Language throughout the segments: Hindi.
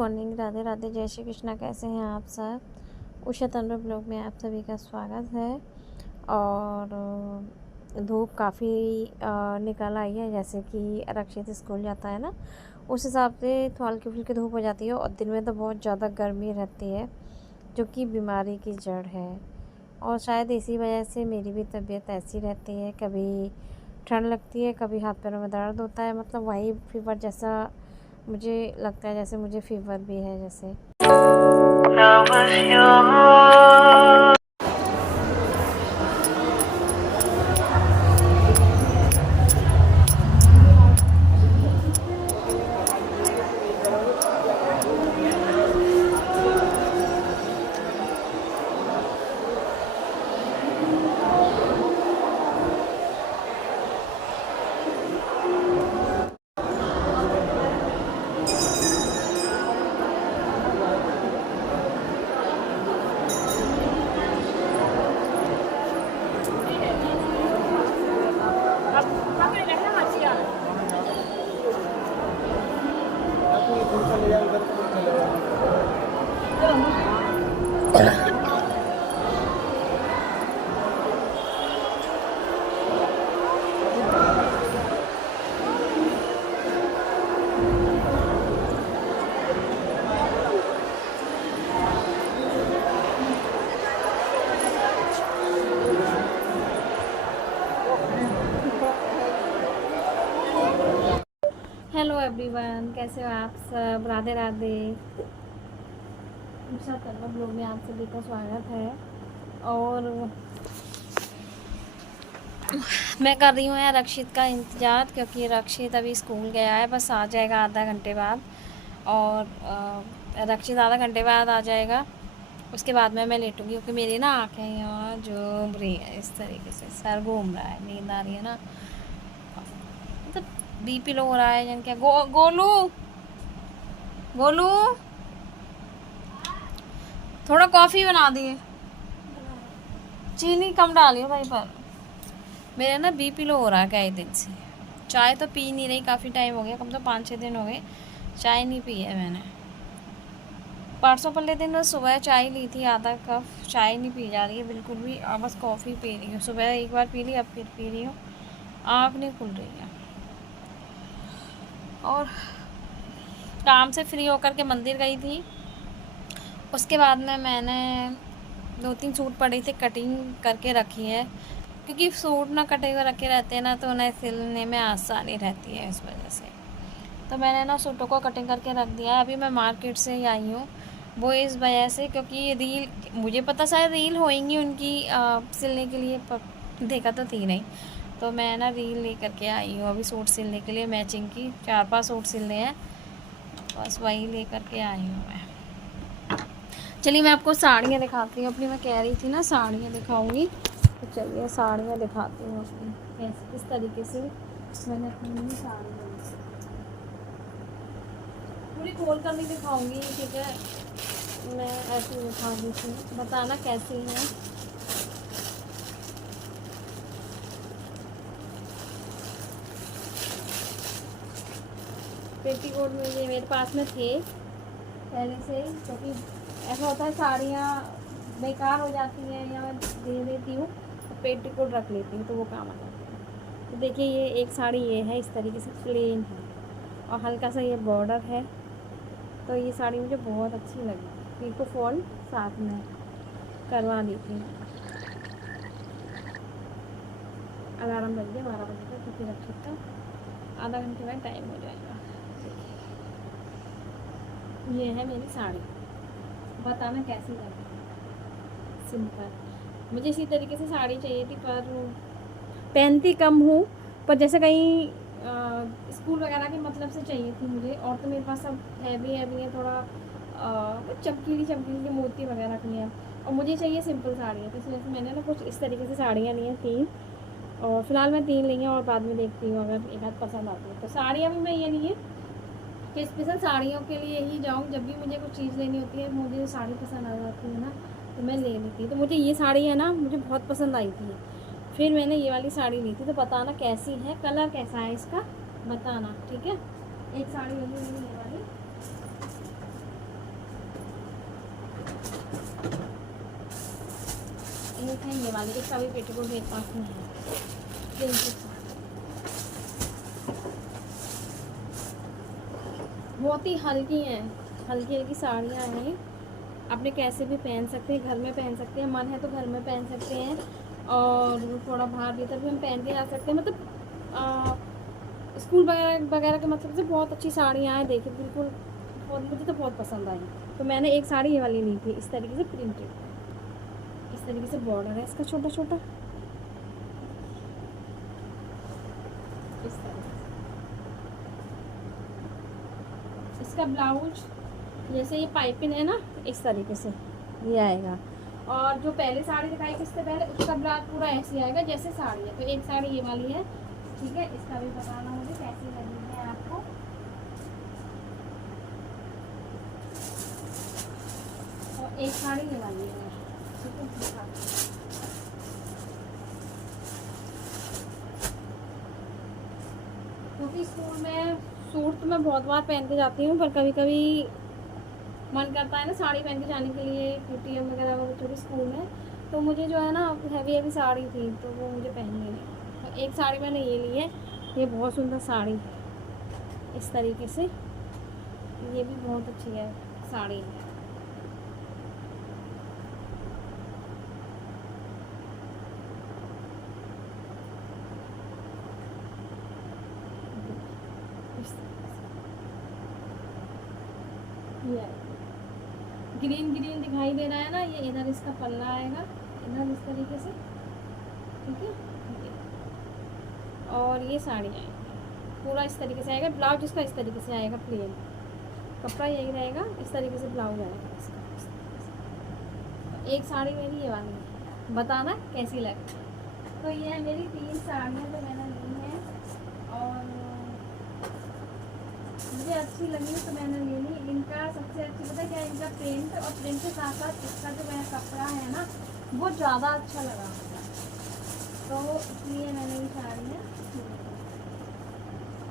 मॉर्निंग, राधे राधे, जय श्री कृष्णा। कैसे हैं आप सब? उषा तन्वर ब्लॉग में आप सभी का स्वागत है। और धूप काफ़ी निकल आई है, जैसे कि रक्षित स्कूल जाता है ना, उस हिसाब से तो हल्की फुल्की धूप हो जाती है। और दिन में तो बहुत ज़्यादा गर्मी रहती है, जो कि बीमारी की जड़ है। और शायद इसी वजह से मेरी भी तबीयत ऐसी रहती है, कभी ठंड लगती है, कभी हाथ पैरों में दर्द होता है। मतलब वही फीवर जैसा मुझे लगता है, जैसे मुझे फीवर भी है जैसे। हेलो एवरीवन, कैसे हो आप सब? राधे राधे। उषा तन्वर ब्लॉग में आप सभी का स्वागत है। और मैं कर रही हूँ यार रक्षित का इंतज़ार, क्योंकि रक्षित अभी स्कूल गया है, बस आ जाएगा आधा घंटे बाद। और रक्षित आधा घंटे बाद आ जाएगा, उसके बाद में मैं लेटूंगी, क्योंकि मेरी ना आँखें यहाँ झूम रही है इस तरीके से, सर घूम रहा है, नींद आ रही है ना, मतलब बीपी लो हो रहा है जन क्या। गोलू गोलू थोड़ा कॉफ़ी बना दिए, चीनी कम डालियो भाई। पर मेरा ना बीपी लो हो रहा है कई दिन से, चाय तो पी नहीं रही, काफ़ी टाइम हो गया, कम तो 5-6 दिन हो गए चाय नहीं पी है मैंने। परसों पहले दिन बस सुबह चाय ली थी आधा कप, चाय नहीं पी जा रही है बिल्कुल भी, और बस कॉफ़ी पी रही हूँ। सुबह एक बार पी ली, अब फिर पी रही हूँ, आँख नहीं खुल रही है। और काम से फ्री होकर के मंदिर गई थी, उसके बाद में मैंने 2-3 सूट पड़े थे, कटिंग करके रखी है, क्योंकि सूट ना कटे हुए रखे रहते हैं ना, तो उन्हें सिलने में आसानी रहती है, इस वजह से तो मैंने ना सूटों को कटिंग करके रख दिया है। अभी मैं मार्केट से ही आई हूँ, वो इस वजह से क्योंकि रील, मुझे पता शायद रील होएंगी उनकी सिलने के लिए, देखा तो थी नहीं, तो मैं ना रील ले करके आई हूँ अभी सूट सिलने के लिए, मैचिंग की 4-5 सूट सिलने हैं, बस वही ले करके आई हूँ मैं। चलिए मैं आपको साड़ियाँ दिखाती हूँ अपनी, मैं कह रही थी ना साड़ियाँ दिखाऊंगी, तो चलिए साड़ियाँ दिखाती हूँ अपनी, कैसे किस तरीके से मैंने अपनी साड़ी पूरी खोल कर नहीं दिखाऊंगी, ठीक है, मैं ऐसे ही दिखा दी थी, बताना कैसी है। पेटीकोट में ये मेरे पास में थे पहले से ही, क्योंकि ऐसा होता है साड़ियाँ बेकार हो जाती हैं या मैं दे देती हूँ तो पेटीकोट रख लेती हूँ, तो वो काम आ जाते हैं। तो देखिए ये एक साड़ी ये है, इस तरीके से प्लेन है और हल्का सा ये बॉर्डर है, तो ये साड़ी मुझे बहुत अच्छी लगी। पीको फॉल साथ में करवा दी थी। अलार्म बज गया 12 बजे का, क्योंकि रक्षित का आधा घंटे में टाइम हो जाएगा। ये है मेरी साड़ी, बताना कैसी लगी। सिंपल, मुझे इसी तरीके से साड़ी चाहिए थी, पर पहनती कम हूँ, पर जैसे कहीं स्कूल वगैरह के मतलब से चाहिए थी मुझे। और तो मेरे पास सब हैवी है, थोड़ा चमकीली चमकीली मोती वगैरह की हैं, और मुझे चाहिए सिंपल साड़ी है, तो इस वजह से मैंने ना कुछ इस तरीके से साड़ियाँ ली हैं 3, और फिलहाल मैं 3 ली हैं, और बाद में देखती हूँ अगर एक आध पसंद आती है तो साड़ियाँ भी मैं ये ली है कि स्पेशल साड़ियों के लिए ही जाऊँ। जब भी मुझे कुछ चीज़ लेनी होती है, मुझे साड़ी पसंद आ जाती है ना, तो मैं ले लेती। तो मुझे ये साड़ी है ना, मुझे बहुत पसंद आई थी, फिर मैंने ये वाली साड़ी ली थी। तो बताना कैसी है, कलर कैसा है इसका बताना, ठीक है। एक साड़ी होगी ये वाली, एक है ये वाली, इसका भी पेटीकोट मेरे पास में है, प्रिंट के साथ। बहुत ही हल्की हैं, हल्की हल्की साड़ियाँ हैं। आपने कैसे भी पहन सकते हैं, घर में पहन सकते हैं, मन है तो घर में पहन सकते हैं, और थोड़ा बाहर भीतर भी हम पहन के जा सकते हैं। मतलब स्कूल वगैरह वगैरह के मतलब से बहुत अच्छी साड़ियाँ हैं। देखिए बिल्कुल बहुत, मुझे तो बहुत पसंद आई। तो मैंने एक साड़ी ये वाली ली थी, इस तरीके से प्रिंटेड, इस तरीके से बॉर्डर है इसका छोटा छोटा, इस तरीके से। इसका ब्लाउज जैसे ये पाइपिंग है ना, इस तरीके से ये आएगा। और जो पहले साड़ी दिखाई थी इससे पहले, उसका ब्लाउज पूरा ऐसे आएगा जैसे साड़ी है। तो एक साड़ी ये वाली है, ठीक है। इसका भी बताना मुझे कैसी लगी है आपको। और एक साड़ी ये वाली है, क्योंकि स्कूल में सूट तो मैं बहुत बार पहन के जाती हूँ, पर कभी कभी मन करता है ना साड़ी पहन के जाने के लिए, पीटीएम वगैरह बच्चों के स्कूल में। तो मुझे जो है ना हैवी हैवी साड़ी थी, तो वो मुझे पहननी नहीं। तो एक साड़ी मैंने ये ली है, ये बहुत सुंदर साड़ी है इस तरीके से, ये भी बहुत अच्छी है साड़ी है। ये ग्रीन ग्रीन दिखाई दे रहा है ना, ये इधर इसका पल्ला आएगा, इधर इस तरीके से, ठीक है। और ये साड़ी आएगी पूरा इस तरीके से आएगा। ब्लाउज इसका इस तरीके से आएगा, प्लेन कपड़ा यही रहेगा, इस तरीके से ब्लाउज आएगा इसका। एक साड़ी मेरी ये वाली है, बताना कैसी लगी। तो ये है मेरी 3 साड़ियाँ जो मैंने ली हैं, और मुझे अच्छी लगी तो मैंने ले ली। इनका सबसे अच्छी पता है क्या, इनका प्रिंट, और प्रिंट के साथ साथ इसका जो मेरा कपड़ा है ना वो ज़्यादा अच्छा लगा मुझे, तो इसलिए मैंने ये साड़ियाँ।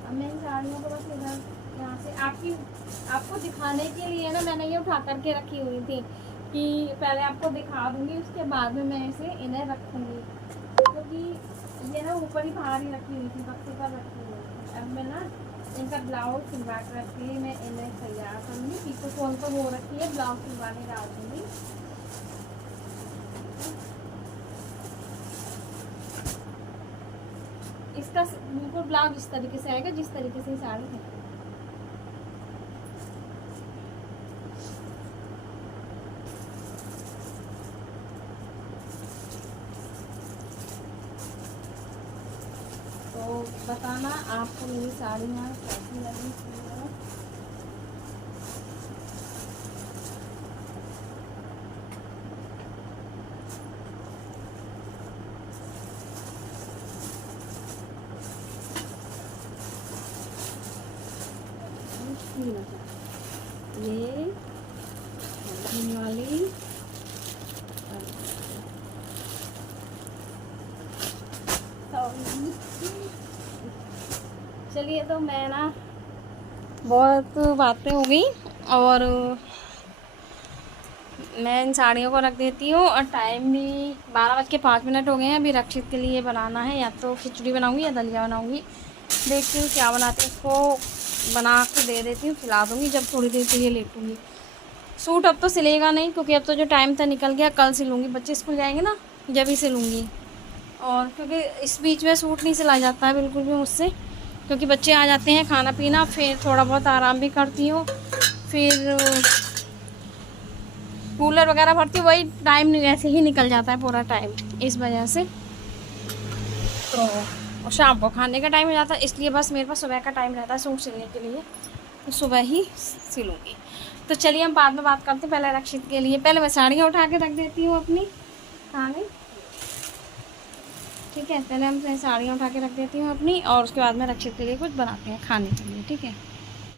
अब मैं इन साड़ियों को बस इधर यहाँ से आपको दिखाने के लिए ना मैंने ये उठा करके रखी हुई थी, कि पहले आपको दिखा दूँगी, उसके बाद में मैं इसे इन्हें रखूँगी, क्योंकि ये ना ऊपर ही बाहर ही रखी हुई थी, बक्से पर रखी हुई थी। अब मैं ना इनका ब्लाउज सिलवा कर रखी है, मैं इन्हें तैयार करूँगी। पीको फॉल तो हो रखी है, ब्लाउज सिलवाने डाल दूँगी। इसका बिल्कुल ब्लाउज इस तरीके से आएगा जिस तरीके से साड़ी है। तो बताना आपको मेरी साड़ियाँ कैसी लगी। ये वाली चलिए, तो मैं ना बहुत बातें हो गई, और मैं इन साड़ियों को रख देती हूँ। और टाइम भी 12:05 हो गए हैं। अभी रक्षित के लिए बनाना है, या तो खिचड़ी बनाऊँगी या दलिया बनाऊँगी, देखती हूँ क्या बनाती हूँ। उसको बना के दे देती हूँ, खिला दूँगी, जब थोड़ी देर के लिए लेटूँगी। सूट अब तो सिलेगा नहीं, क्योंकि अब तो जो टाइम था निकल गया, कल सिलूँगी, बच्चे स्कूल जाएंगे ना जब ही सिलूँगी। और क्योंकि इस बीच में सूट नहीं सिला जाता है बिल्कुल भी मुझसे, क्योंकि बच्चे आ जाते हैं, खाना पीना, फिर थोड़ा बहुत आराम भी करती हूँ, फिर कूलर वगैरह भरती हूँ, वही टाइम नहीं ऐसे ही निकल जाता है पूरा टाइम, इस वजह से। तो और शाम को खाने का टाइम हो जाता है, इसलिए बस मेरे पास सुबह का टाइम रहता है सूट सिलने के लिए, तो सुबह ही सिलूँगी। तो चलिए हम बाद में बात करते हैं। पहले रक्षित के लिए, पहले मैं साड़ियाँ उठा के रख देती हूँ अपनी खाने, ठीक है। पहले हम साड़ियाँ उठा के रख देती हूँ अपनी, और उसके बाद में रक्षित के लिए कुछ बनाते हैं खाने के लिए, ठीक है।